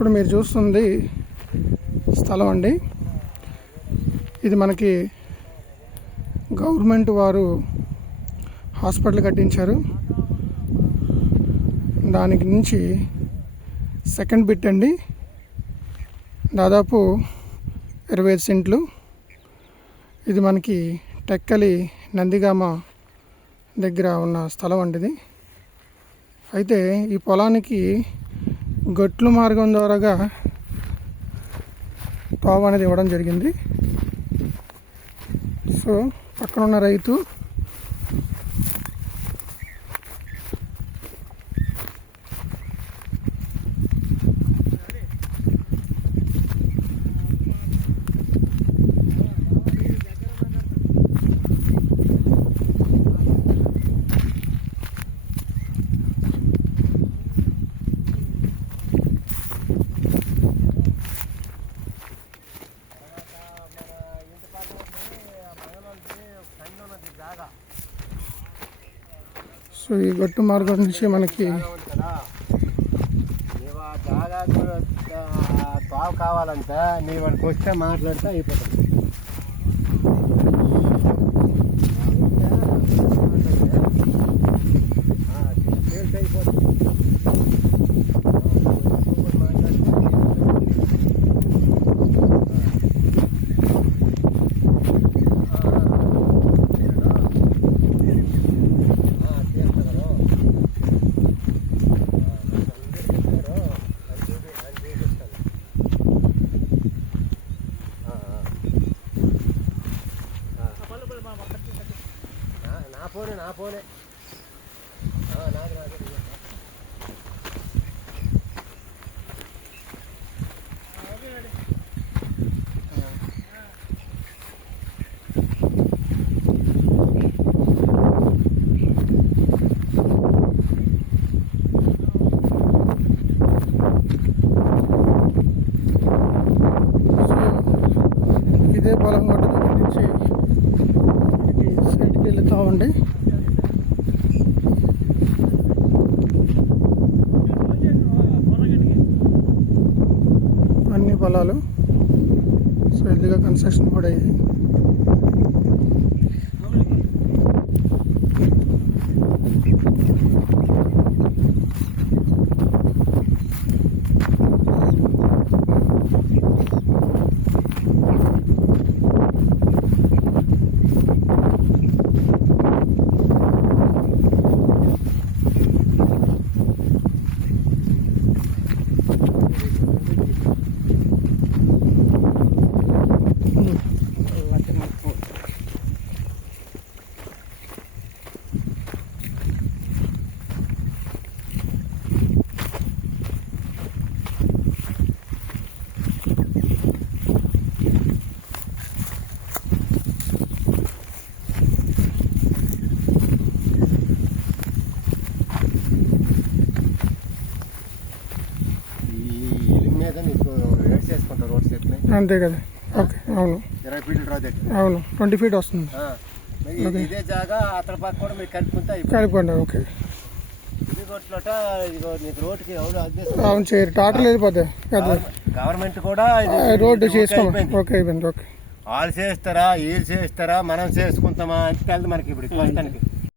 ఇప్పుడు మీరు చూస్తుంది స్థలం అండి. ఇది మనకి గవర్నమెంట్ వారు హాస్పిటల్ కట్టించారు. దానికి నుంచి సెకండ్ బిట్ అండి, దాదాపు 25 సెంట్లు. ఇది మనకి టెక్కలి నందిగామ దగ్గర ఉన్న స్థలం అండి ఇది. అయితే ఈ పొలానికి గట్లు మార్గం ద్వారాగా తావు అనేది ఇవ్వడం జరిగింది. సో పక్కన ఉన్న రైతు సో ఈ గట్టు మార్గం నుంచి మనకి తావు కావాలంటే నీ వాడికి వస్తే మాట్లాడితే అయిపోతుంది. నా ఫోనే ఇదే పొలం గట్టు దగ్గర నుంచి సైడ్కి వెళ్తా ఉండి అన్ని పొలాలు. సో ఇదిగా కన్స్ట్రక్షన్ కూడా అయ్యాయి. అంతే కదా. ఓకే, అవును 20 ఫీట్లు రాదు, అవును 20 ఫీట్ వస్తుంది. ఇదే జాగా అతని పక్క కూడా మీరు కలుపుకోండి. ఓకే, ఇది కొట్లట ఇదిగో నీకు రోడ్డుకి ఎవరు అవును చేయరు, టాటలు వెళ్ళిపోతాయి కదా. గవర్నమెంట్ కూడా రోడ్డు చేసుకోండి. ఓకే అయిపోయింది. ఓకే, వాళ్ళు చేస్తారా వీళ్ళు చేస్తారా మనం చేసుకుంటామా అంటే మనకి ఇప్పుడు ప్రస్తుతానికి